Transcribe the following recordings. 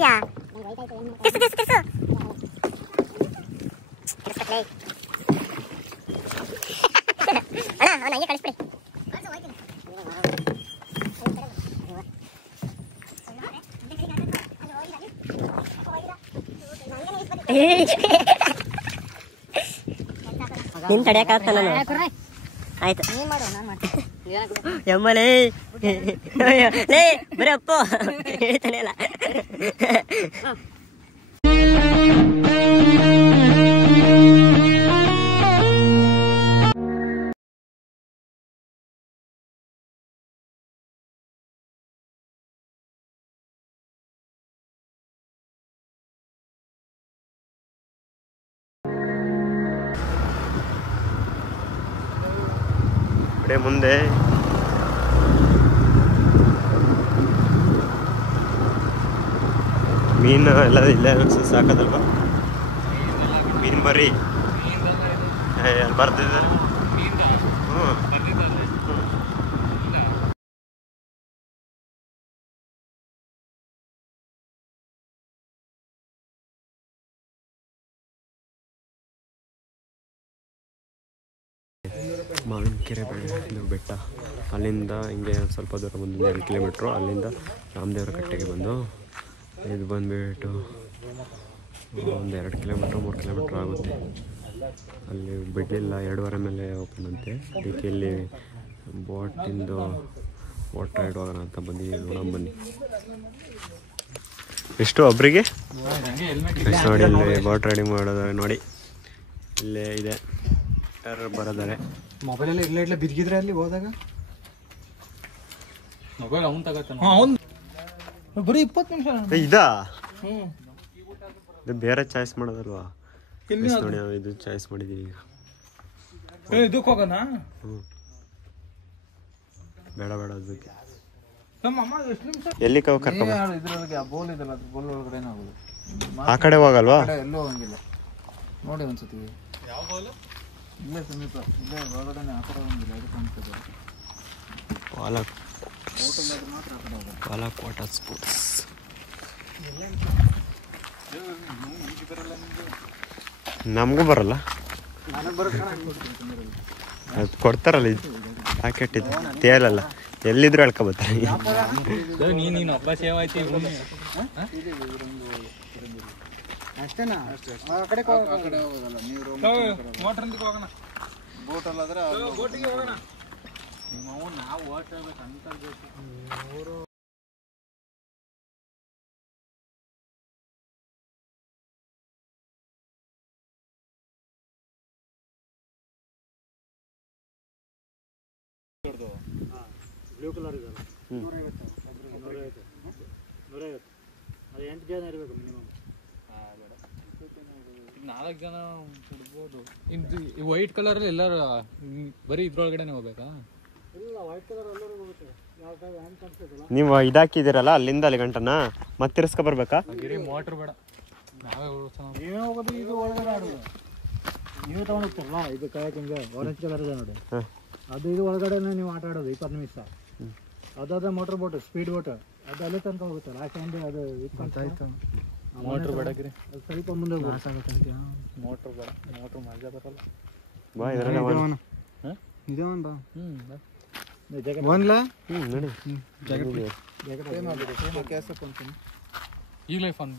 ಇದೆಯಾ ತಿರ್ಸು ತಿರ್ಸು ತಿರ್ಸು ತಿರ್ಸ್ಬೇಕಲೇ ಅಣ್ಣ ಅವನ ಹಂಗೆ ಕಳಿಸ್ಬಿಡಿ ನಿನ್ ತಡೆಯಕ್ಕಾಗ್ತ ನಾನು ಆಯ್ತು ಎಮ್ಮಲೇ ಲೇ ಬರೀ ಅಪ್ಪು ಹೇಳ್ತಾನೆ ಅಲ್ಲ ಮುಂದೆ ಮೀನು ಎಲ್ಲ ಇಲ್ಲೇ ಸಾಕದಲ್ವಾ ಮೀನು ಬರೀ ಅಲ್ಲಿ ಬರ್ತಿದ್ದಾರೆ ಮಾವಿನಕೆರೆ ಇದು ಬೆಟ್ಟ ಅಲ್ಲಿಂದ ಹಿಂಗೆ ಸ್ವಲ್ಪ ದೂರ ಬಂದು 2 ಕಿಲೋಮೀಟ್ರು ಅಲ್ಲಿಂದ ರಾಮದೇವರ ಕಟ್ಟೆಗೆ ಬಂದು ಇದು ಬಂದುಬಿಟ್ಟು ಒಂದು 2 ಕಿಲೋಮೀಟ್ರ್ 3 ಕಿಲೋಮೀಟ್ರ್ ಆಗುತ್ತೆ. ಅಲ್ಲಿ ಬಿಡಲಿಲ್ಲ 2:30 ಮೇಲೆ ಓಪನ್ ಅಂತೆ. ಅದಕ್ಕೆ ಇಲ್ಲಿ ಬೋಟ್ ರೈಡ್ ಹೋಗೋಣ ಅಂತ ಬಂದಿದ್ದೀವಿ. ನೋಡೋಣ ಬನ್ನಿ. ಎಷ್ಟು ಒಬ್ಬರಿಗೆ ನೋಡಿ ಇಲ್ಲಿ ಬೋಟ್ ರೈಡಿಂಗ್ ಮಾಡೋದು ನೋಡಿ. ಇಲ್ಲೇ ಇದೆ ಯಾರು ಬರೋದಾರೆ. ಮೊಬೈಲಲ್ಲಿ ಇಲ್ಲ ಬಿದ್ದಿದ್ರೆ ಅಲ್ಲಿ ಹೋದಾಗ ಮೊಬೈಲ್ ಅವ್ನು ತಗೋತಾನೆ. ಬರೀ 20 ನಿಮಿಷ ಇದಾ ಇದು ಬೇರೆ ಚಾಯ್ಸ್ ಮಾಡೋದಲ್ವಾ ನೋಡಿ. ನಾವು ಇದು ಚಾಯ್ಸ್ ಮಾಡಿದ್ದೀವಿ ಈಗ. ಇದಕ್ಕೆ ಹೋಗೋಣ. ಬೇಡ ಅದಕ್ಕೆ ನಮ್ಮಮ್ಮ ಎಷ್ಟು ನಿಮಿಷ ಎಲ್ಲಿ ಕರ್ಕೊಂಡು ಇದ್ರೊಳಗೆ ಆ ಬೋಲ್ ಇದಲ್ಲ, ಅದ್ರ ಬೋಲ್ ಒಳಗಡೆ ಆಗೋದು. ಆ ಕಡೆ ಹೋಗಲ್ವಾ? ಎಲ್ಲೋ ಹೋಗಂಗಿಲ್ಲ ನೋಡಿ ಒಂದ್ಸತಿ. ಯಾವ ಬೋಲ್? ಇಲ್ಲೇ ಸಮೀಪ ಇಲ್ಲೇ ಒಳಗಡೆ ಆ ಕಡೆ ಹೋಗಂಗಿಲ್ಲ. ಅದು ಕಾಣ್ತದೆ ಪಾಲಕ್ ವಾಟರ್ ಸ್ಪೋರ್ಟ್ಸ್. ನಮಗೂ ಬರಲ್ಲ, ಅದು ಕೊಡ್ತಾರಲ್ಲ ಇದು ಪ್ಯಾಕೆಟ್ ಇದು ತೇಲಲ್ಲ. ಎಲ್ಲಿದ್ರು ಹೇಳ್ಕೊಬತ್ತಾರೆ. ನೀನು ಹಬ್ಬ ಸೇವ್ ಆಯ್ತು ಅಷ್ಟೇನಾ? ಆ ಕಡೆ ಹೋಗೋದಲ್ಲ ನೀವು ಮೋಟ್ರಂದಿಗೆ ಹೋಗೋಣ. ಬೋಟಲ್ಲಾದ್ರೆ ಬೋಟಿಗೆ ಹೋಗೋಣ. ನಾವು ಓಡ್ಬೇಕಂತ ಅವರು ಬ್ಲೂ ಕಲರ್ ಇದಲ್ಲ 150 ಅದು 8 ಜನ ಇರಬೇಕು ಮಿನಿಮಮ್. 4 ಜನ ಬಿಡ್ಬೋದು. ಇದು ವೈಟ್ ಕಲರ್ ಎಲ್ಲರೂ ಬರೀ ಇದ್ರೊಳಗಡೆ ಹೋಗ್ಬೇಕಾ? ಇಲ್ಲ, ವೈಟ್ ಕಲರ್ ಎಲ್ಲರೂ ಹೋಗುತ್ತೆ. ಯಾವ ಹ್ಯಾಂಡ್ ಕಾಣಿಸ್ತದಲ್ಲ ನೀವು ಇದಾಕಿದ್ದೀರಲ್ಲ ಅಲ್ಲಿಂದ ಅಲ್ಲಿ ಗಂಟನ ಮತ್ತೆ ತಿರ್ಸ್ಕೊ ಬರ್ಬೇಕಾ? ಮೋಟ್ರ್ ಬೇಡ, ನಾವೇ ನೀವೇ ಹೋಗೋದು. ಇದು ಒಳಗಡೆ ಆಡೋದು ನೀವು ತಗೊಂಡೋಗ್ತಾರಲ್ಲ. ಇದು ಕಾಯಕಿಂಗ್ ಆರೆಂಜ್ ಕಲರ್ ಇದೆ ನೋಡಿ, ಅದು ಇದು ಒಳಗಡೆ ನೀವು ಆಟ ಆಡೋದು 20 ನಿಮಿಷ. ಅದಾದ್ರೆ ಮೋಟರ್ ಬೋಟ್, ಸ್ಪೀಡ್ ಬೋಟ್, ಅದು ಅಲ್ಲೇ ತನಕ ಹೋಗುತ್ತೆ. ಲಾಸ್ಟ್ ಟೈಮ್ ಅದು ಇಟ್ಕೊಂತಾಯ್ತು. ಮೋಟ್ರ್ ಬೇಡಕ್ರಿ, ಅದು ಸ್ವಲ್ಪ ಮುಂದೆ ಮೋಟ್ರ್ ಬೇಡ. ಮೋಟ್ರ್ ಮಜಾ ಬರಲ್ಲ. ಬಾ ಇದರಲ್ಲ ಇದೆ ಒಂದು ಬಾ. ಒಂದ್ಲ ಈಗಲೇ ಫೋನ್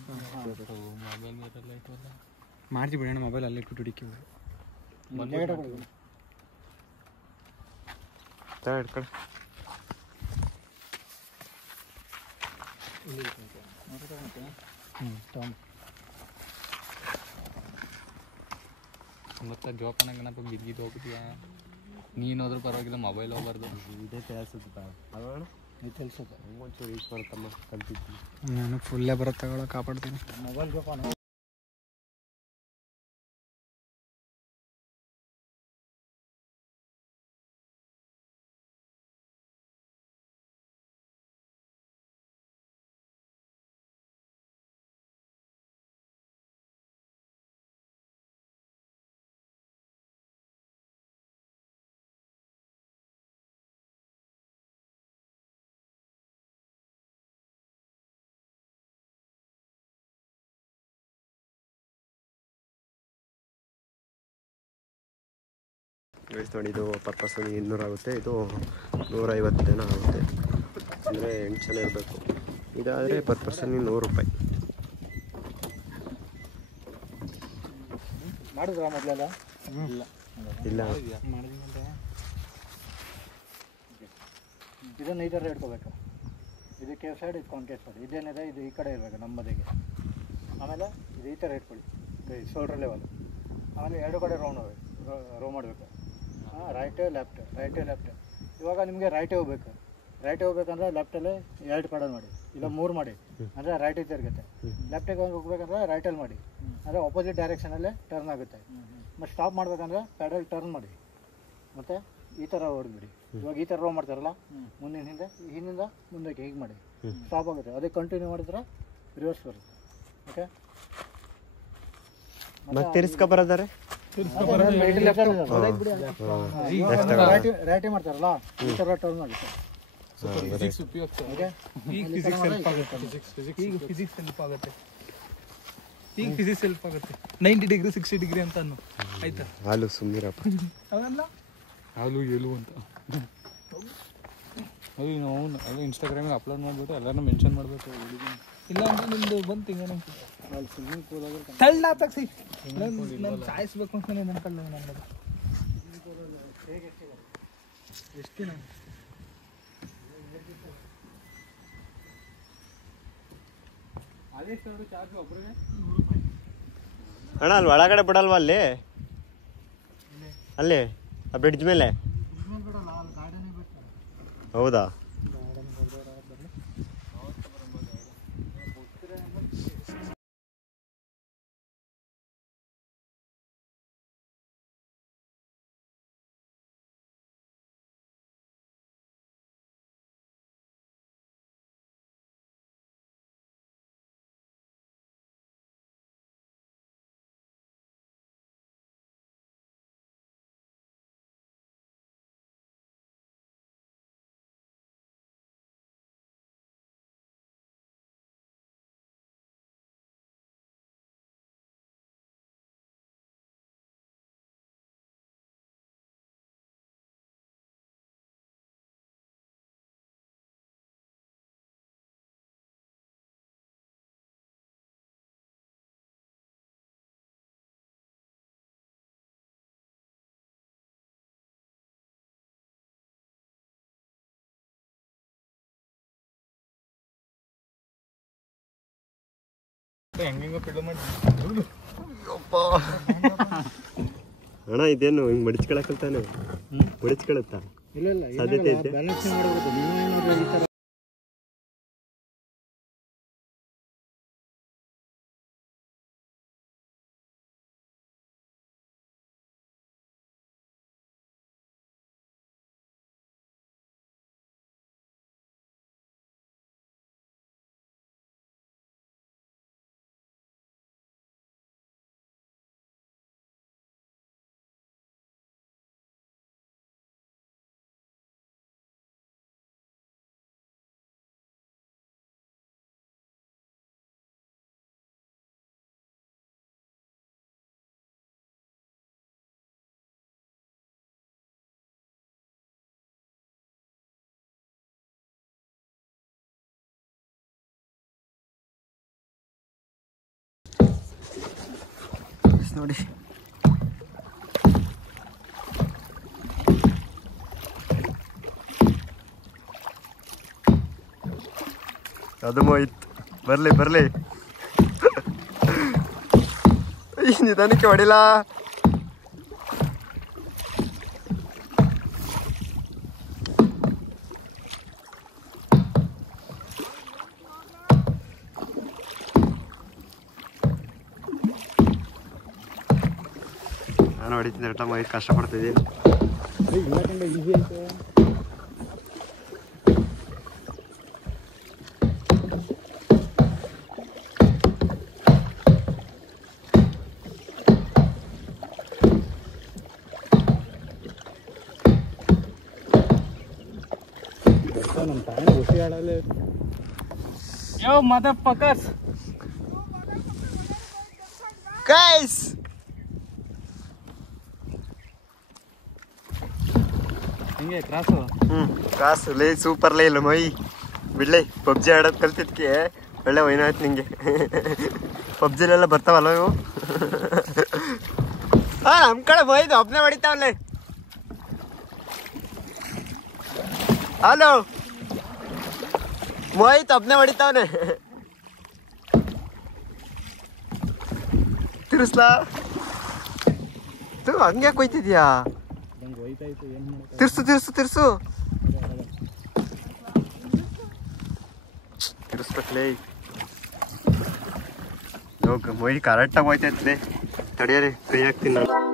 ಮಾಡ್ತಿ ಬಿಡೋಣ. ಮೊಬೈಲ್ ಅಲ್ಲೇ ಇಟ್ಬಿಟ್ಟು ಹುಡುಕಿ ಮತ್ತೆ ಜೋಪಾನ ಗಣಪ ಬಿದ್ದಿದ್ದು ಹೋಗ್ಬಿಟ್ಟಿಯಾ? ನೀನು ಹೋದ್ರೂ ಪರವಾಗಿಲ್ಲ, ಮೊಬೈಲ್ ಹೋಗ್ಬಾರ್ದು. ಇದೇ ಕೆಲಸದ ಒಂಚೂರು ಈಸ್ ಬರುತ್ತಮ್ಮ ಕಲ್ತಿದ್ದೀನಿ ನಾನು. ಫುಲ್ಲೇ ಬರುತ್ತೆ ಕಾಪಾಡ್ತೀನಿ ಮೊಬೈಲ್ ಜೋಪಾನ. ಗೈಸ್ ನೋಡಿ, ಇದು ಪರ್ ಪರ್ಸನ್ 200 ಆಗುತ್ತೆ, ಇದು 150 ಏನೋ ಆಗುತ್ತೆ. ಅಂದರೆ 8 ಜನ ಇರಬೇಕು. ಇದಾದರೆ ಪರ್ ಪರ್ಸನ್ 100 ರೂಪಾಯಿ. ಮಾಡಿದ್ರಾ ಮೊದಲೆಲ್ಲ? ಇಲ್ಲ. ಇದನ್ನು ಈ ಥರ ಇಟ್ಕೋಬೇಕು. ಇದು ಕೇವ್ ಸೈಡ್, ಇದು ಕಾನ್ಕೇವ್ ಸೈಡ್. ಇದೇನಿದೆ ಇದು ಈ ಕಡೆ ಇರಬೇಕು ನಮ್ಮ ಬದಿಗೆ. ಆಮೇಲೆ ಇದು ಈ ಥರ ಇಟ್ಕೊಳ್ಳಿ, ಶೋಲ್ಡ್ರ್ ಲೆವೆಲ್. ಆಮೇಲೆ 2 ಕಡೆ ರೋ ಮಾಡಬೇಕು. ಹಾಂ, ರೈಟ್ ಲೆಫ್ಟ್. ಇವಾಗ ನಿಮಗೆ ರೈಟೇ ಹೋಗ್ಬೇಕಂದ್ರೆ ಲೆಫ್ಟಲ್ಲೇ 2 ಪೆಡಲ್ ಮಾಡಿ, ಇಲ್ಲ 3 ಮಾಡಿ, ಅಂದರೆ ರೈಟಿಗೆ ತಿರುಗುತ್ತೆ. ಲೆಫ್ಟಿಗೆ ಹೋಗ್ಬೇಕಂದ್ರೆ ರೈಟಲ್ಲಿ ಮಾಡಿ, ಅಂದರೆ ಆಪೋಸಿಟ್ ಡೈರೆಕ್ಷನಲ್ಲೇ ಟರ್ನ್ ಆಗುತ್ತೆ. ಮತ್ತು ಸ್ಟಾಪ್ ಮಾಡಬೇಕಂದ್ರೆ ಪೆಡಲ್ ಟರ್ನ್ ಮಾಡಿ, ಮತ್ತು ಈ ಥರ ಹೊಡೆದ್ಬಿಡಿ. ಇವಾಗ ಈ ಥರ ರೋ ಮಾಡ್ತಾರಲ್ಲ, ಹಿಂದಿಂದ ಮುಂದಕ್ಕೆ ಹೀಗೆ ಮಾಡಿ ಸ್ಟಾಪ್ ಆಗುತ್ತೆ. ಅದೇ ಕಂಟಿನ್ಯೂ ಮಾಡಿದ್ರೆ ರಿವರ್ಸ್ ಬರುತ್ತೆ. ಓಕೆ, ಮತ್ತೆ ತಿರ್ಸ್ಕೊ ಬರೋದಾರೆ ರೈಟ್ ಮಾಡ್ತಾರಲ್ಲ, ಈ ಥರ ಟರ್ನ್ ಆಗುತ್ತೆ. ಈಗ ಫಿಸಿಕ್ಸ್ ಹೆಲ್ಪ್ ಆಗುತ್ತೆ. 90 ಡಿಗ್ರಿ 60 ಡಿಗ್ರಿ ಅಂತ ಅನ್ನು ಆಯ್ತಾ. ಹಾಲು ಸುಮ್ಮನಿರಪ್ಪ. ಅವೆಲ್ಲ ಹಾಲು ಎಲು ಅಂತ ಅದು ನಾವು ಅದು ಇನ್ಸ್ಟಾಗ್ರಾಮಿಗೆ ಅಪ್ಲೋಡ್ ಮಾಡಿಬಿಟ್ಟು ಎಲ್ಲರೂ ಮೆನ್ಷನ್ ಮಾಡಬೇಕು. ಇಲ್ಲ ಅಂದ್ರೆ ನಿಮ್ಮದು ಬಂತು ಹಿಂಗೆ ಸ್ವಿಮ್ಮಿಂಗ್ ಪೂಲ್ ತಳ್ಳ ತಗ್ಸಿ ನಾನು ಸಾಯಿಸ್ಬೇಕು ಅಂತ ನನ್ನ ಕಳ್ಳ ನನ್ನದು ಎಷ್ಟು ದಿನ ಅದೆಷ್ಟು ಚಾರ್ಜ್ ಒಬ್ಬರಿಗೆ? ಅಣ್ಣ ಅಲ್ಲಿ ಒಳಗಡೆ ಬಿಡಲ್ವಾ? ಅಲ್ಲಿ ಆ ಬ್ರಿಡ್ಜ್ ಮೇಲೆ? ಹೌದಾ? ಹೆಂಗ ಪಿಡು ಮಾಡಿ ಅಣ್ಣ ಇದೇನು ಹಿಂಗೆ ಮಡಿಚ್ಕೊಳಕಲ್ತಾನೆ? ಮಡಿಚ್ಕೊಳತ್ತಾ? ಇಲ್ಲ ಸಾಧ್ಯತೆ ಐತೆ? ಬ್ಯಾಲೆನ್ಸ್ ಮಾಡಬೇಕು. ನೀವೇನಾದ್ರೂ ಈ ಥರ ನೋಡಿ ಅದು ಹೋಯ್ತು. ಬರ್ಲಿ ನಿಧಾನಕ್ಕೆ ಹೊಡಿಲ್ಲ. ನಾನು ಹೊಡಿತೀನಿ ರಿಟರ್ನ್ ಮಾಡಿ ಕಷ್ಟಪಡ್ತಿದ್ದೀನಿ. ಈಸಿ ಆಯ್ತು. ನಮ್ಮ ತಾಯಿ ಖುಷಿ ಆಡಲ್ಲ. ಯೋ ಮದರ್ ಫಕರ್ಸ್ ಗೈಸ್ ಹಿಂಗೆ ಕ್ರಾಸು ಕಾಸು ಲೇ ಸೂಪರ್ ಲೇ ಇಲ್ಲ ಮೈ ಬಿಡ್ಲೇ ಪಬ್ಜಿ ಆಡೋದು ಕಲ್ತಿದ್ಕೆ ಒಳ್ಳೆ ವೈನಾಯ್ತು ನಿಂಗೆ ಪಬ್ಜಿಲೆಲ್ಲ ಬರ್ತಾವಲ್ಲ ಇವು ನಮ್ಮ ಕಡೆ ಬೈದು ಒಬ್ಬನೇ ಹೊಡಿತಾವಲ್ಲೇ ಹಲೋ ಮೋಹಿತ್ ಒಬ್ಬನೇ ಹೊಡಿತಾವನೆ ತಿರ್ಸ್ಲಾ ತು ಹಂಗೆ ಕೊಯ್ತಿದ್ಯಾ ತಿರ್ಸು ತಿರ್ಸು ತಿರ್ಸು ತಿರ್ಸ್ಬೇಕಲೇ ನೋಗ ಮೊಯ್ ಕರೆಕ್ಟಾಗಿ ಹೋಯ್ತೈತ್ಲೆ ತಡಿಯರಿ ಕೈ ಹಾಕ್ತೀನಿ ನಾನು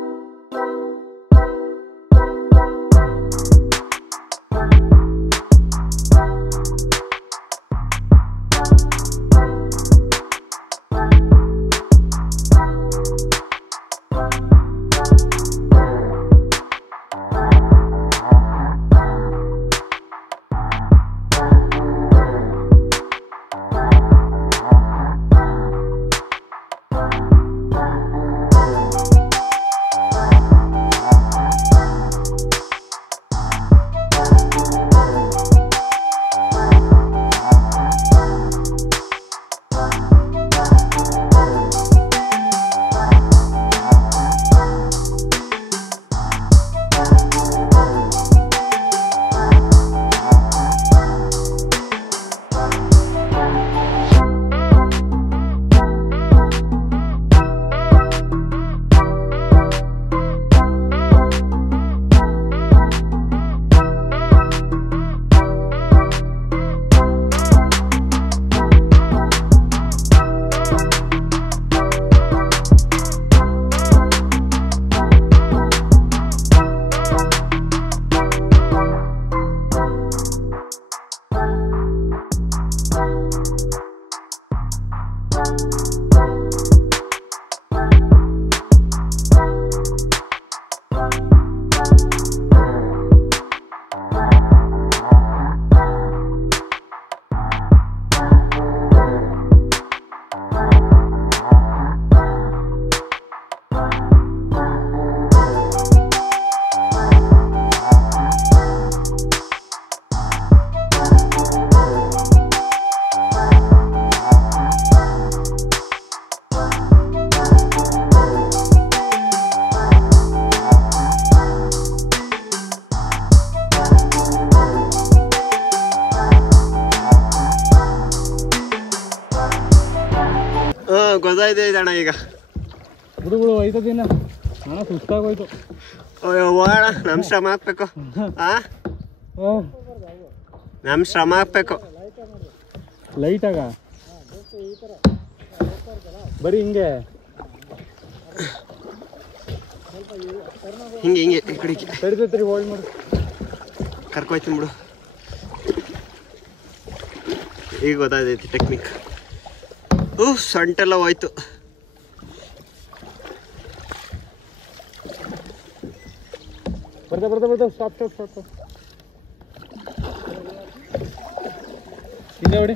ಗೊತ್ತಾಯ್ತು ಇದಣ್ಣ ಈಗ ಗುರುಗಳು ಐದು ದಿನ ಹಣ ಸುಸ್ತಾಗೋಯ್ತು ಹೋಗೋಣ ನಮ್ಮ ಶ್ರಮ ಹಾಕ್ಬೇಕು ನಮ್ಮ ಶ್ರಮ ಹಾಕ್ಬೇಕು ಲೈಟಾಗ ಬರೀ ಹಿಂಗೆ ಹಿಂಗೆ ಹಿಂಗೆ ಈ ಕಡೆ ತಡಿತೈತ್ರಿ ಹೋಲ್ಡ್ ಮಾಡಿ ಕರ್ಕೊಯ್ತೀನಿ ಬಿಡು ಈಗ ಗೊತ್ತಾಯ್ತೈತಿ ಟೆಕ್ನಿಕ್ ಸೊಂಟೆಲ್ಲ ಹೋಯ್ತು ಬರ್ತಾ ಬರ್ತಾ ಬರ್ತಾ ಸ್ಟಾಪ್ ಸ್ಟಾಪ್ ಸ್ಟಾಪ್ ಹಿಂದೆ ಹೊಡಿ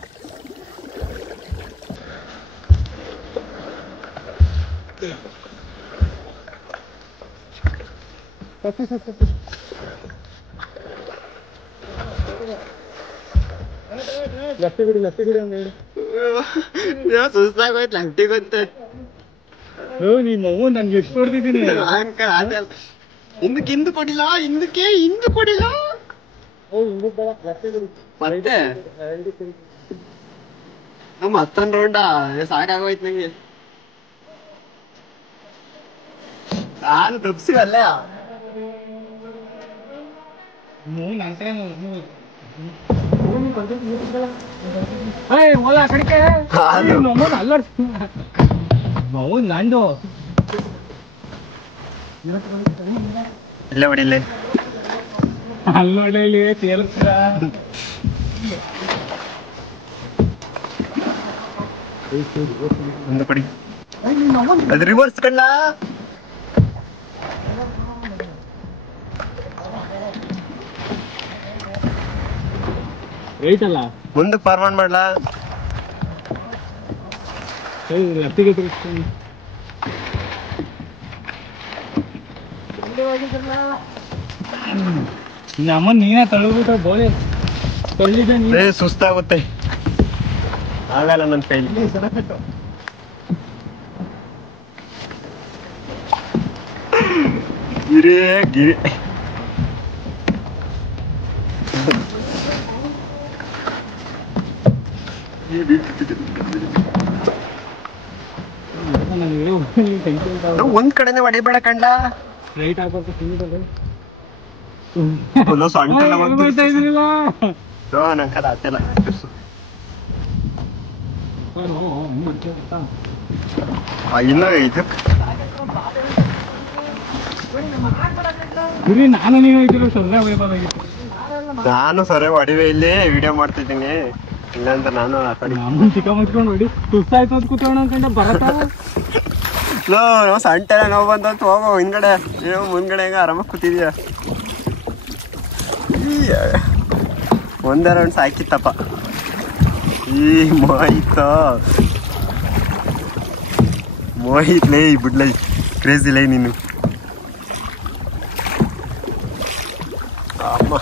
ಲೆಫ್ಟ್ ಬಿಡಿ ಅಂತ ಹೇಳಿ ಸುಸ್ತಾಗೋಯ್ತು ಲೆಫ್ಟಿಗೆ ಅಂತ ನೀನ್ ಮಗು ನನ್ಗೆ ಎಷ್ಟು ಹೊಡ್ತಿದ್ದೀನಿ ಹಿಂದಕ್ಕೆ ಹಿಂದೆ ಕೊಡಿಲ್ಲ ಹಿಂದಕ್ಕೆ ಹಿಂದೆ ಕೊಡಿಲ್ಲ ಮತ್ತೆ ಮತ್ತೊಂದು ರೌಂಡ ಸಾಕಾಗೋಯ್ತು ನಂಗೆ ನಾನು ತಪ್ಸಿವಲ್ಲ ಮೌನ್ ನಂದು ಇಲ್ಲ ಹೊಡಿಲ್ಲ ಅಲ್ಲೊಳ್ಳೆ ತೇಲ್ಸ್ರ ಒಂದು ಕೊಡಿ ಅದು ರಿವರ್ಸ್ ಕಣ್ಣ ರೈಟ್ ಅಲ್ಲ ಮುಂದೆ ಫಾರ್ವರ್ಡ್ ಮಾಡ್ಲಾ ಲೆಫ್ಟಿಗೆ ತಿರುಗಿಸ್ತೀನಿ ನಮ್ಮನ್ ನೀನೇ ತಳ್ಳಿಬಿಟ್ಟು ಬೋಳಿ ತಳ್ಳಿದ ನೀ ಸುಸ್ತಾಗುತ್ತೆ ಆಗಲ್ಲ ನನ್ನ ಕೈಲಿ. ಗಿರಿ ಗಿರಿ ಒಂದ್ ಕಡೆನೆ ಹೊಡಿಬೇಡ ಕಂಡ ರೈಟ್ ಹಾಕೋದು ತಿಂಗಳು ಇಲ್ಲ ಇದು ಗುರಿ ನಾನು ನೀವು ಇದ್ರು ಸೊಳ್ಳೆ ಹೊಯ್ಬೋದಾಗಿತ್ತು. ನಾನು ಸರಿ ಹೊಡಿವೆ ಇಲ್ಲಿ ವಿಡಿಯೋ ಮಾಡ್ತಿದ್ದೀನಿ ಇಲ್ಲಾಂತ ನಾನು ಆ ಕಡೆ ನಮ್ಮ ಚಿಕ್ಕ ಮುಚ್ಕೊಂಡು ಹೊಡಿ ಸುಸ್ತಾಯ್ತು ಅಂತ ಕೂತೋಣ ಅನ್ಕೊಂಡೆ ಬರತ್ತ ನಾವು ಸಂಟೆ ನೋವು ಬಂದಂತ ಹೋಗೋ ಹಿಂದ್ಗಡೆ ನೀವು ಮುಂದ್ಗಡೆ ಹೆಂಗ ಆರಾಮಾಗಿ ಕೂತಿದ್ಯಾ. ಒಂದೇ ರೌಂಡ್ ಸಾಕಿತ್ತಪ್ಪ. ಈ ಮೋಹಿತ್ಲೇ ಬಿಡ್ಲೈ ಕ್ರೇಜಿ ಲೈ ನೀನು. ಅಮ್ಮ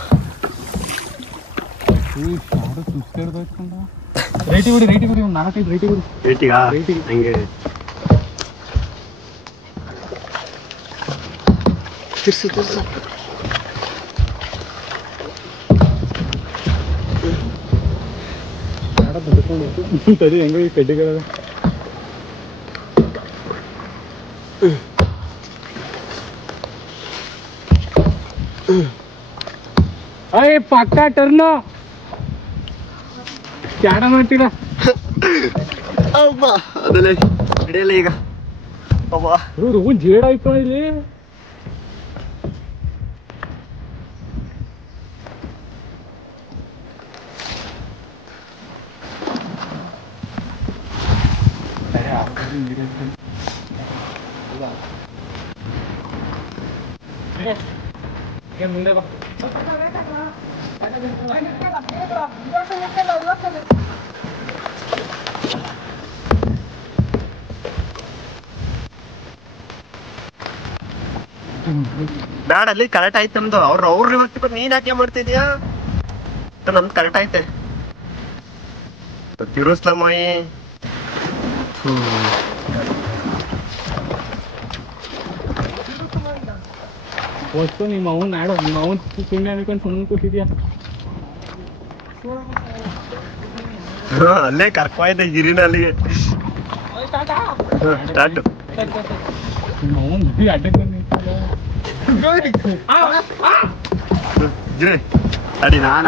ರೈಟಿ ಬಿಡಿ ಒಂದು 4-5 ರೈಟಿ ಬಿಡಿ. ರೇಟಿಗಾ ಹಂಗೆ ತಿರ್ಸು ತಡಿ ಹೆಂಗೋ ಈ ಕಡ್ಡಿಗಳ ಅಯ್ಯ ಪಕ್ಕ ಟರ್ನ್ ಕ್ಯಾಡ ಮಾಡ್ತೀರಾ ಅದಲ್ಲೇ ಹಿಡಿಯಲ್ಲ ಈಗ. ಜೇಡ ಆಯ್ತು ಇಲ್ಲಿ ಮುಂದೆ ಬಾ. ಬ್ಯಾಡ ಅಲ್ಲಿ ಕರೆಕ್ಟ್ ಆಯ್ತು ನಮ್ದು. ಅವ್ರು ಇವತ್ತು ನೀನ್ ಯಾಕೆ ಮಾಡ್ತಿದ್ಯಾ? ನಮ್ದು ಕರೆಕ್ಟ್ ಐತೆ ತಿರುಸ್ಲಮ್ಮಿ. ವಸ್ತು ನಿಮ್ಮ ಅವನ್ ಆಡೋ ನಿಮ್ಮ ಅವನ್ ಸುಮ್ಮನೆ ಅನ್ಕೊಂಡು ಸುಮ್ಮನೆ ಕೂತಿದ್ಯಾ? ಅಲ್ಲೇ ಕರ್ಕೊಂಡೆ ಗಿರಿನ ಅಲ್ಲಿಗೆ ಸ್ಟಾರ್ಟ್. ನಿಮ್ಮ ಅವನ್ ಅಡ್ಡಕ್ಕೆ ಗಿರಿ ಅಡಿ ನಾನು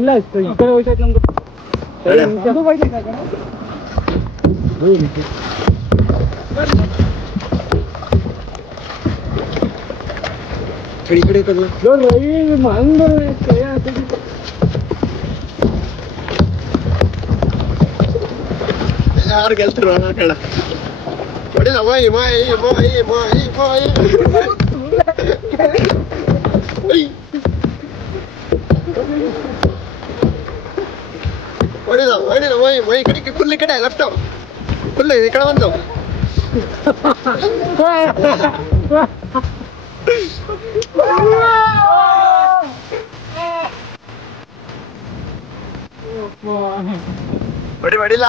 ಇಲ್ಲ ಈ ಕಡೆ ಹೋಯ್ತಾಯ್ತು ನಮ್ದು. ಯಾರು ಗೆಲ್ತಿರು ಕಣ ಹೊಡಿದ ಮಾಯಿ ಮಾಯಿ ಮಾಯಿ ಮಾಯಿ ಮಾಯಿ ಹೊಡಿದ ಮಾಯಿ ಮಾಯಿ ಕಡೆಗೆ ಫುಲ್ ಈ ಕಡೆ ಲೆಫ್ಟ್ ಫುಲ್ ಈ ಕಡೆ ಬಂದು ಹೊಡಿಲ್ಲ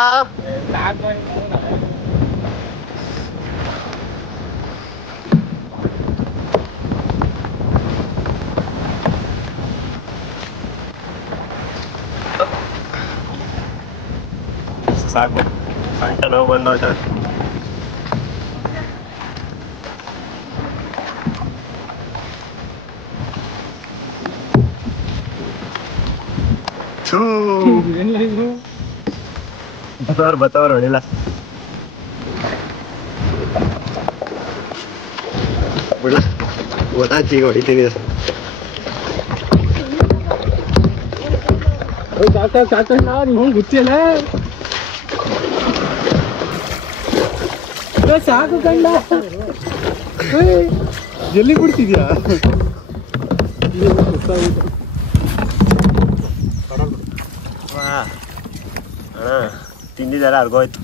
ಸಾಕು ಕಂಟ ನೋವು ಬಂದೋಟ. ಬತ್ತವ್ರು ಹೊಡಿಲ್ಲ. ಬಿಡ ಗೊತ್ತಾಚಿ ಈಗ ಹೊಡಿತೀನಿ. ಗೊತ್ತಿಲ್ಲ ಸಾಕು ಕಂಡ ಎಲ್ಲಿ ಬಿಡ್ತಿದ್ಯಾ? ತಿಂದಿದ್ದೆಲ್ಲ ಅರ್ಗೋಯ್ತು.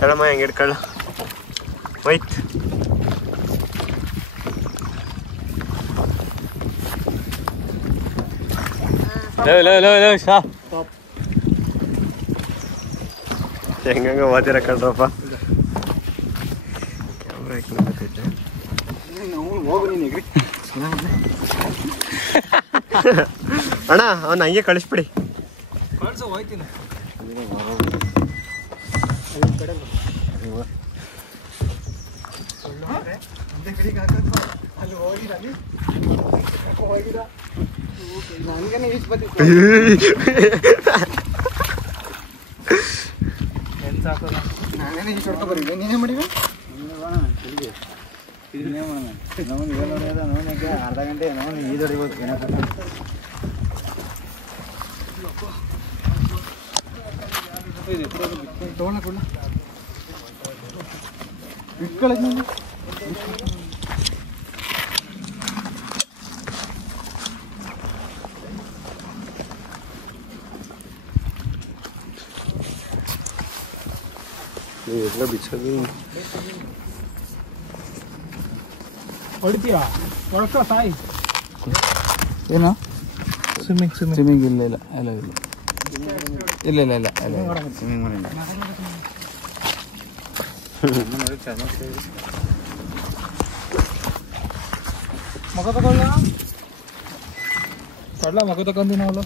ಕಳ್ಳಮ್ಮ ಹೆಂಗೆ ಹಿಡ್ಕೊಳ್ಳ ಹೋಯ್ತು. ಹೆಂಗ ಓದಿರ ಕಣ್ರಪ್ಪ. ಕ್ಯಾಮ್ರಾ ಹಾಕಿ ಅಣ್ಣ ಅವ್ನ ಹಂಗೆ ಕಳಿಸ್ಬಿಡಿ. ಕಳ್ಸೋ ಹೋಯ್ತೀನಿ. ಅರ್ಧ ಗಂಟೆ ಈದೊಡಿಬೋದು. ಎಲ್ಲ ಬಿಚ್ಚೋದು ಹೊಡಿತೀಯಾ? ಹೊಡ್ಕೋ ಸಾಯಿ. ಏನೋ ಸ್ವಿಮ್ಮಿಂಗ್ ಇಲ್ಲ ಇಲ್ಲ ಇಲ್ಲ ಇಲ್ಲ ಇಲ್ಲ ಇಲ್ಲ ಇಲ್ಲ ಇಲ್ಲ ಸ್ವಿಮ್ಮಿಂಗ್ ಮಾಡಿಲ್ಲ. ಮಗ ತಗೊಳ್ಳ ಕೊಡ್ಲ ಮಗ ತಗೊಂಡಿ ನಾವು.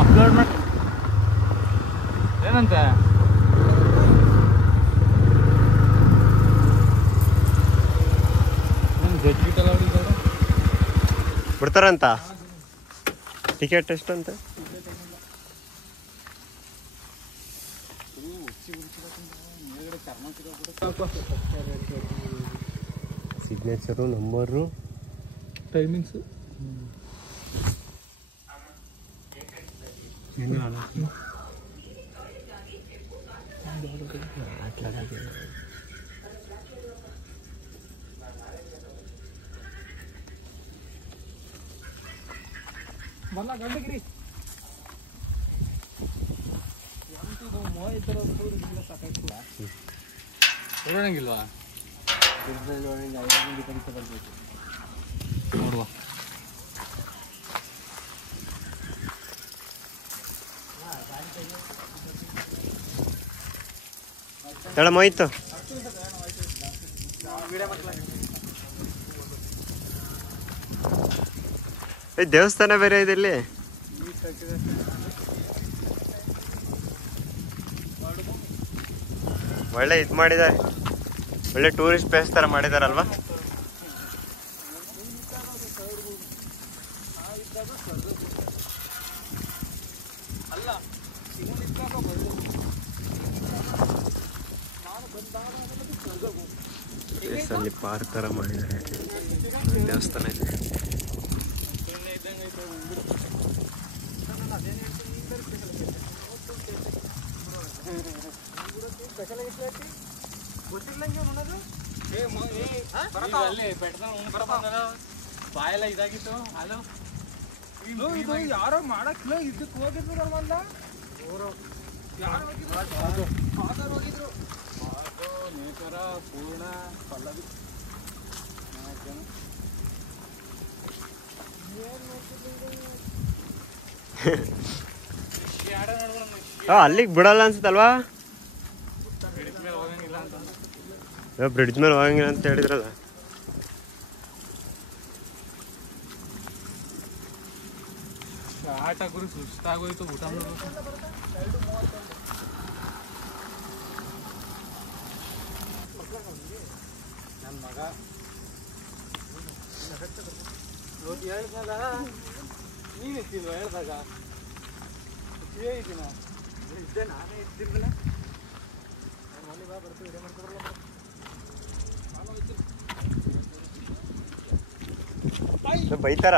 ಅಪ್ಲೋಡ್ ಮಾಡಿ ಏನಂತ ಬಿಡ್ತಾರಂತ. ಟಿಕೆಟ್ ಎಷ್ಟು ಅಂತ? ಸಿಗ್ನೇಚರು, ನಂಬರು, ಟೈಮಿಂಗ್ಸು ಬಲ್ಲ ಗಂಡಗಿರಿ ಓಡಂಗಿಲ್ವಾ? ನೋಡುವ ಹೇಳಮ್ಮ ಹೋಯ್ತು. ದೇವಸ್ಥಾನ ಬೇರೆ ಇದೆ ಇಲ್ಲಿ. ಒಳ್ಳೆ ಇದು ಮಾಡಿದ್ದಾರೆ, ಒಳ್ಳೆ ಟೂರಿಸ್ಟ್ ಪ್ಲೇಸ್ ತರ ಮಾಡಿದಾರಲ್ವಾ. ಅಲ್ಲಿ ಪಾರ್ಕ್ ತರ ಮಾಡಿದ್ದಾರೆ, ದೇವಸ್ಥಾನ ಇದೆ. ಬಾಯೆಲ್ಲ ಇದಾಗಿತ್ತು. ಹಲೋ ಇದು ಯಾರೋ ಮಾಡಕ್ಲ ಇದಕ್ಕೆ ಹೋಗಿದ್ರು ನಮ್ಮಲ್ಲ. ಯಾರು ಹೋಗಿದ್ರು? ನೇತರ ಪೂರ್ಣ ಪಲ್ಲವಿ ಅಲ್ಲಿಗೆ ಬಿಡಲ್ಲ ಅನ್ಸುತ್ತಲ್ವಾ? ಬ್ರಿಡ್ಜ್ ಮೇಲೆ ಹೋಗಂಗಿಲ್ಲ ಅಂತ ಹೇಳಿದ್ರಲ್ಲ. ಆಟ ಗುರು ಸುಸ್ತಾಗೋಯ್ತು, ಊಟ ಮಾಡ್ಬೇಕು. ನನ್ನ ಮಗ ನೀನು ಇರ್ತಿಲ್ವಾ ಹೇಳ್ದಾಗ ಇದ್ದೀನ ಇದ್ದೆ ನಾನೇ ಇರ್ತಿರ್ಲಿಲ್ಲ ಬೈತಾರ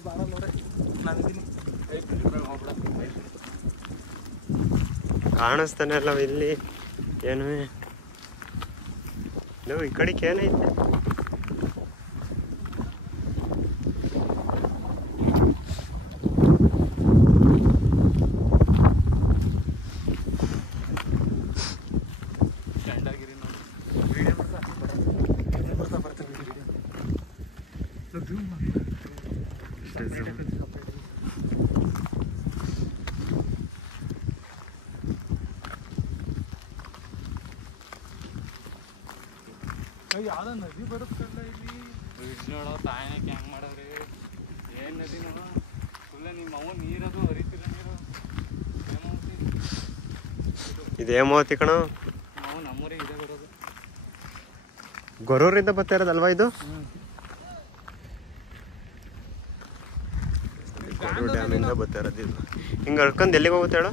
ಬಾರ ನೋಡ್ರಿ ನಾನಿದ್ದೀನಿ ಕಾಣಿಸ್ತಾನೆ ಅಲ್ಲ ಇಲ್ಲಿ ಏನು ಈ ಕಡೆಗೆ ಏನೈತೆ ಯಾವ್ದೋ ನದಿ ಬರುತ್ತಲ್ಲ ಇಲ್ಲಿ ನೋಡೋ ತಾಯನಕ್ಕೆ ಹೆಂಗ್ ಮಾಡವ್ರಿ ಏನ್ ನದಿ ನೋಡ ಫುಲ್ಲ ನಿಮ್ಮ ಅವ ನೀರದು ಹರಿತಿಲ್ಲ ನೀರು ಇದು ಹೇಮಾವತಿ ಕಣ ನಾವು ನಮ್ಮೂರಿಗೆ ಇದೆ ಬರೋದು ಗೊರೂರಿಂದ ಬರ್ತಾ ಇರೋದಲ್ವಾ ಇದು ಗೊರೂರು ಡ್ಯಾಮಿಂದ ಬರ್ತಾ ಇರೋದು ಇದು ಹಿಂಗೆ ಹರ್ಕೊಂಡು ಎಲ್ಲಿಗೆ ಹೋಗುತ್ತೆ ಹೇಳು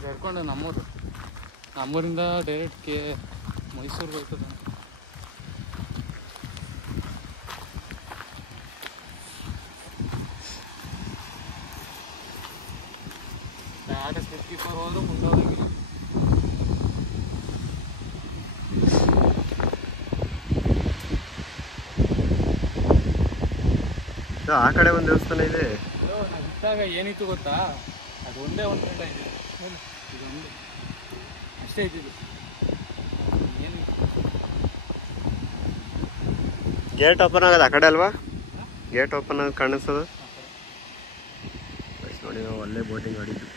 ಕರ್ಕೊಂಡು ನಮ್ಮೂರಿಂದ ಡೈರೆಕ್ಟ್ ಮೈಸೂರಿಗೆ ಹೋಗ್ತದೆ ಸ್ಕಿಪ್ಪರ್ ಹೋದ್ರು ಮುಂದೆ ಹೋಗಿಲ್ಲ ಆ ಕಡೆ ಒಂದು ದೇವಸ್ಥಾನ ಇದೆ ನಾನು ಇದ್ದಾಗ ಏನಿತ್ತು ಗೊತ್ತಾ ಅದು ಒಂದೇ ಒಂದು ಗಂಟೆ ಇದೆ ಇದೊಂದು ಅಷ್ಟೇ ಇದ್ದಿದ್ದು ಗೇಟ್ ಓಪನ್ ಆಗೋದು ಆ ಕಡೆ ಅಲ್ವಾ ಗೇಟ್ ಓಪನ್ ಆಗೋದು ಕಾಣಿಸ್ತದ ನೋಡಿ ನಾವು ಅಲ್ಲೇ ಬೋಟಿಂಗ್ ಆಡಿದ್ವಿ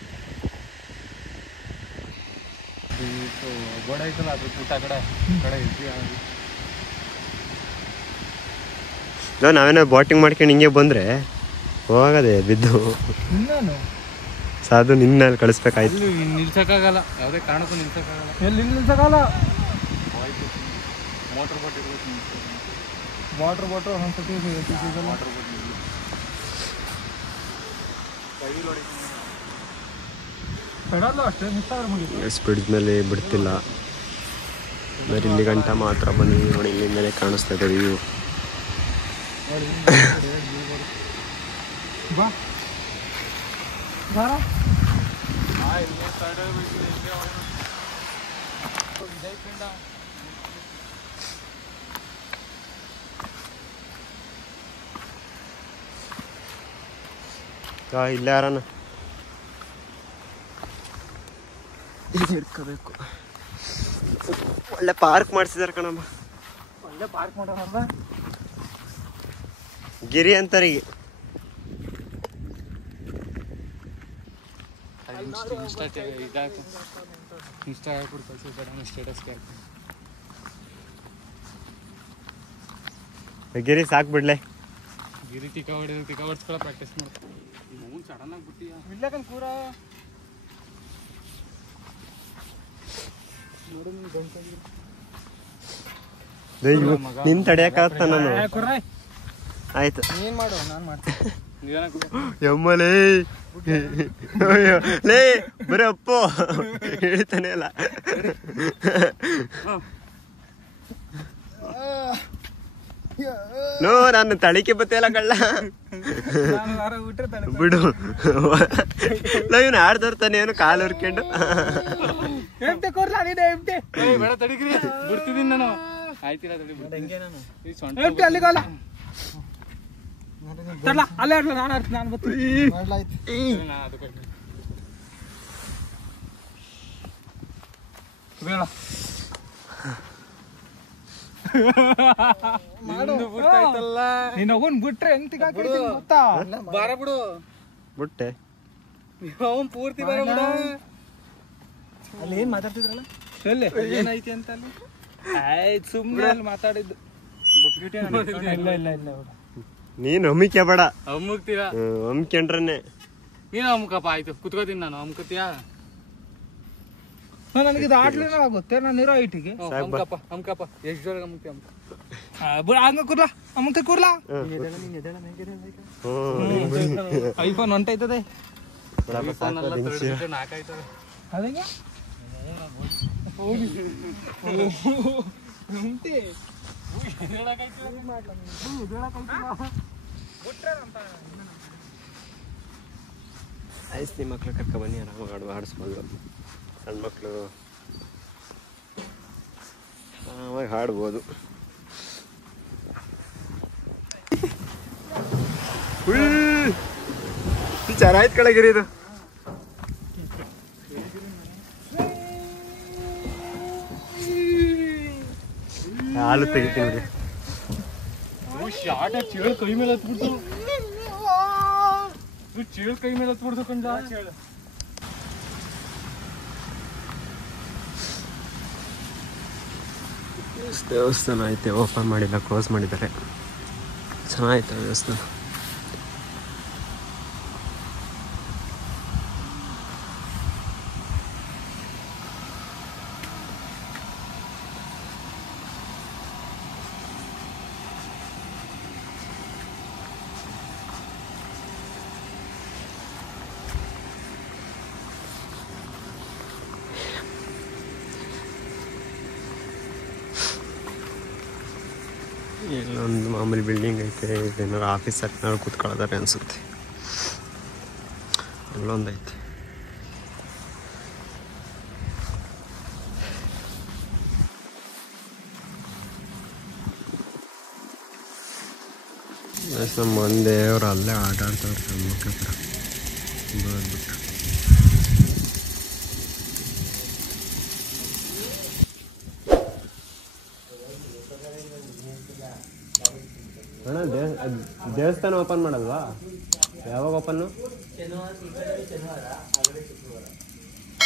ಗೋಡೆ ಐತಲ್ಲ ಅದ್ರ ಊಟ ಕಡೆ ನಾವೇನೋ ಬೋಟಿಂಗ್ ಮಾಡ್ಕೊಂಡು ಹಿಂಗೆ ಬಂದರೆ ಹೋಗದೆ ಬಿದ್ದು ಸಾಧು ನಿನ್ನ ಕಳಿಸ್ಬೇಕಾಯ್ತು ನಿಲ್ಸಕ್ಕಾಗಲ್ಲ ಯಾವುದೇ ಕಾರಣಕ್ಕೂ ನಿಲ್ಸಕ್ಕಾಗಲ್ಲ ಎಲ್ಲಿ ನಿಲ್ಸಕ್ಕಾಗಲ್ಲ ಮೋಟ್ರ್ ಬೋಟ್ ಇರ್ಬೇಕು ವಾಟರ್ ಒಂದ್ಸತಿ ವಾಟರ್ ಬೋಟ್ ಕಡಲ್ಲ ಅಷ್ಟೇ ಮಿಸ್ ಆದ್ರೆ ಮುಗಿತು ಸ್ಪೀಡ್ ಮೇಲೆ ಬಿಡ್ತಿಲ್ಲ ಬರೀ ಇಲ್ಲಿ ಗಂಟ ಮಾತ್ರ ಬನ್ನಿ ನೋಡಿ ಇಲ್ಲಿ ಮೇಲೆ ಕಾಣಿಸ್ತಾ ಇದೆ ವ್ಯೂ ಬಾ ಬಾರ ಇಲ್ಲೇ ಯಾರನ ಇರ್ಕೋಬೇಕು ಒಳ್ಳೆ ಪಾರ್ಕ್ ಮಾಡಿಸಿದಾರೆ ಕಣಮ್ಮ ಒಳ್ಳೆ ಪಾರ್ಕ್ ಮಾಡೋಣ ಗಿರಿ ಅಂತಾರೆ ಈಗ ಇನ್ಸ್ಟಾ ಹಾಕ್ಬಿಟ್ಟು ಕಳ್ಸಿದ್ದಾರೆ ಸ್ಟೇಟಸ್ಗೆ ಗಿರಿ ಸಾಕ್ಬಿಡ್ಲೆ ಗಿರಿ ತಿಕ್ಕ ಹೊಡ್ಸ್ಕೊಳ್ಳೋ ಪ್ರಾಕ್ಟೀಸ್ ಮಾಡ್ತಾರೆ ಅವ್ನು ಸಡನ್ ಆಗಿ ಬಿಟ್ಟಿಯ ಇಲ್ಲಕನ್ ಪೂರ ನಿನ್ ತಡಿಯಕಾಗ್ತ ನಾನು ಆಯ್ತು ಏನ್ ಮಾಡು ನಾನು ಮಾಡ್ತೀನಿ ಎಮ್ಮಲೇ ಲೇ ಬರಪ್ಪ ಹೇಳ್ತಾನೆ ಅಲ್ಲ ನೋ ನಾನು ತಳಿಕೆ ಬತ್ತಿಲ್ಲ ಕಳ್ಳ ಬಿಡು ಇವನು ಆಡ್ದೋರ್ತಾನೆ ಏನು ಕಾಲು ಹುರ್ಕೊಂಡು ಬೇಡ ತಡಿಗ್ರಿ ಬಿಡ್ತಿದ್ದೀನಿ ನಾನು ಆಯ್ತಿಲ್ಲ ತಡಿ ಅಲ್ಲಿಗಲ್ಲ ಅಲ್ಲೇ ನಾನು ಬರ್ತೀನಿ ಬೇಡ ನೀನ್ ಹೋಗೋನ್ ಬಿಟ್ರೆ ಹೆಂಗ್ ತಿಗಾಕಿರ್ತೀನಿ ಗೊತ್ತಾ ಬಾರ ಬಿಡು ಬಿಟ್ಟೆ ಅವನ್ ಪೂರ್ತಿ ಬಾರ ಬಿಡು ಅಲ್ಲಿ ಏನ್ ಮಾತಾಡ್ತಿದ್ರಲ್ಲ ಎಲ್ಲಿ ಏನೈತಿ ಅಂತ ಅಲ್ಲಿ ಆಯ್ತು ಸುಮ್ಮನೆ ಅಲ್ಲಿ ಮಾತಾಡಿದ್ದು ಬಿಟ್ಬಿಟ್ಟೆ ಇಲ್ಲ ಇಲ್ಲ ಇಲ್ಲ ನೀನು ಅಮ್ಮಿಕೆ ಬೇಡ ಅಮ್ಮುಗ್ತೀರಾ ಅಮ್ಕೊಂಡ್ರನ್ನೇ ನೀನು ಅಮ್ಮಕಪ್ಪ ಆಯ್ತು ಕುತ್ಕೋತೀನಿ ನಾನು ಅಮ್ಕತಿಯಾ ನನಗೆ ಇದು ಆಡ್ಲೇನೋ ಆಗುತ್ತೆ ನಾನು ಇರೋ ಐಟಿಗೆ ಅಮ್ಕಪ್ಪ ಎಷ್ಟು ಜೋರ ಹಂಗ ಕೂರ್ಲಾ ಅಮ್ಮಂತ ಕೂರ್ಲಾ ಐಫೋನ್ ಹೊಂಟೈತದೆ ಅದಂಗೆ ಐಸ್ ನಿಮ್ಮ ಮಕ್ಳು ಕರ್ಕ ಬನ್ನಿ ಆರಾಮಾಗಿ ಆಡಿಸ್ಬೋದು. ಸಣ್ಣ ಮಕ್ಕಳು ಆರಾಮಾಗಿ ಹಾಡ್ಬೋದು. ಚೆನ್ನಾಯ್ತು ಕೆಳಗಿರಿ ಇದು. ಹಾಲು ತೆಗಿತೀನಿ ನೋಡಿ. ಚೇಳು ಕೈ ಮೇಲೆ ಹತ್ಬಿಡ್ತು ಕಂಡ. ದೇವಸ್ಥಾನ ಐತೆ, ಓಪನ್ ಮಾಡಿಲ್ಲ, ಕ್ಲೋಸ್ ಮಾಡಿದ್ದಾರೆ. ಚೆನ್ನಾಯ್ತು ದೇವಸ್ಥಾನ. ಇಲ್ಲೊಂದು ಮಾಮೂಲಿ ಬಿಲ್ಡಿಂಗ್ ಐತೆ, ಏನಾರು ಆಫೀಸ್ ಏನಾರು ಕೂತ್ಕೊಳ್ಳೋದಾರೆ ಅನಿಸುತ್ತೆ. ಇಲ್ಲೊಂದು ಐತೆ. ನಮ್ಮ ಮಂದೇವ್ರು ಅಲ್ಲೇ ಆಟ ಆಡ್ತಾವ್ರೆ ನಮ್ಮ ಮಕ್ಕಳ ಹತ್ರ ಬಂದ್ಬಿಟ್ಟು. ಅಣ್ಣ ದೇವಸ್ಥಾನ ಓಪನ್ ಮಾಡಲ್ವಾ? ಯಾವಾಗ ಓಪನ್ನು?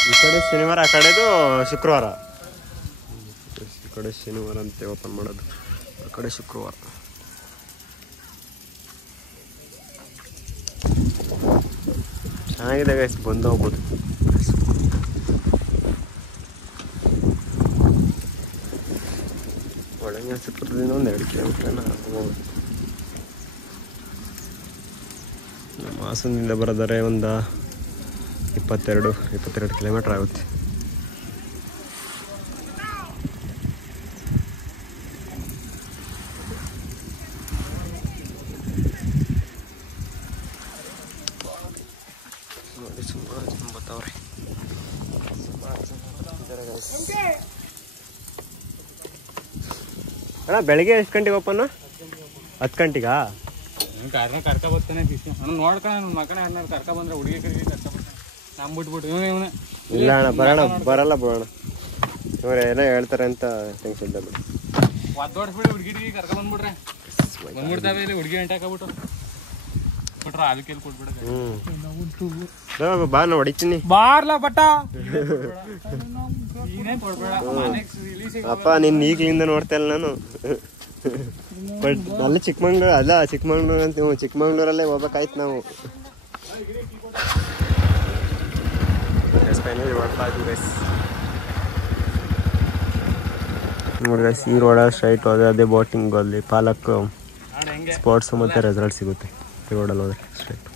ಈ ಕಡೆ ಶನಿವಾರ, ಆ ಕಡೆದು ಶುಕ್ರವಾರ. ಈ ಕಡೆ ಶನಿವಾರ ಅಂತೆ ಓಪನ್ ಮಾಡೋದು, ಆ ಕಡೆ ಶುಕ್ರವಾರ. ಚೆನ್ನಾಗಿದೆ ಗೈಸ್, ಬಂದು ಹೋಗ್ಬೋದು. ಒಳಗೆ ಸುತ್ತದಿಂದ 1-2 ಕಿಲೋಮೀಟರ್ ನಮ್ಮ ಹಾಸನದಿಂದ ಬರೋದಾರೆ ಒಂದು 22 ಕಿಲೋಮೀಟರ್ ಆಗುತ್ತೆ. ನೋಡಿ ಸುಮಾರು ಜನ ಬರ್ತಾವ್ರೆ. ಅಣ್ಣ ಬೆಳಿಗ್ಗೆ ಎಷ್ಟು ಗಂಟೆಗೆ ಓಪನ್? 10 ಗಂಟೆಗಾ? ಕರ್ಕ ಬರ್ತಾನೆ ನಾನು ನೋಡ್ಕೊಂಡು ನನ್ನ ಮಕ್ಕಳ ಯಾರು ಕರ್ಕ ಬಂದ್ರೆ ಹುಡುಗಿ ಕರ್ಕ ಬರ್ತಾನೆ. ನಮ್ಮ ಬಿಟ್ಬಿಟ್ಟು ಇವನೇ ಇಲ್ಲ ಅಣ್ಣ ಬರಲ್ಲ ಬಿಡೋಣ. ಇವ್ರು ಏನೋ ಹೇಳ್ತಾರೆ ಅಂತ ಟೆನ್ಷನ್ ಬಿಡು. ಒದ್ದೋಡಿಸ್ಬಿಡಿ ಹುಡುಗಿ ಕರ್ಕ ಬಂದ್ಬಿಟ್ರೆ ಬಂದ್ಬಿಡ್ತಾವೆ. ಇಲ್ಲಿ ಹುಡುಗಿ ಗಂಟೆ ಹಾಕ್ಬಿಟ್ಟು ಬಿಟ್ರ ಅದಕ್ಕೆ ಕೊಟ್ಬಿಡ. ಬಾ ನಾ ಹೊಡಿತೀನಿ. ಬಾರ್ಲಾ ಬಟ್ಟ ಅಪ್ಪ ನಿನ್ ಈಗಲಿಂದ ನೋಡ್ತಾ ಇಲ್ಲ ನಾನು. ಬಟ್ ಅಲ್ಲಿ ಚಿಕ್ಕಮಂಗ್ಳೂರು ಅಂತ ಚಿಕ್ಕಮಂಗ್ಳೂರಲ್ಲೇ ಹೋಗ್ಬೇಕಾಯ್ತು ನಾವು. ನೋಡಿ ಗೈಸ್, ಈ ರೋಡ ಸ್ಟ್ರೈಟ್ ಹೋದ್ರೆ ಅದೇ ಬೋಟಿಂಗ್ ಅಲ್ಲಿ ಪಾಲಕ್ ಸ್ಪಾಟ್ಸ್ ಮತ್ತೆ ರೆಸಾರ್ಟ್ ಸಿಗುತ್ತೆ ಈ ರೋಡಲ್ಲಿ ಹೋದ್ರೆ ಸ್ಟ್ರೈಟ್.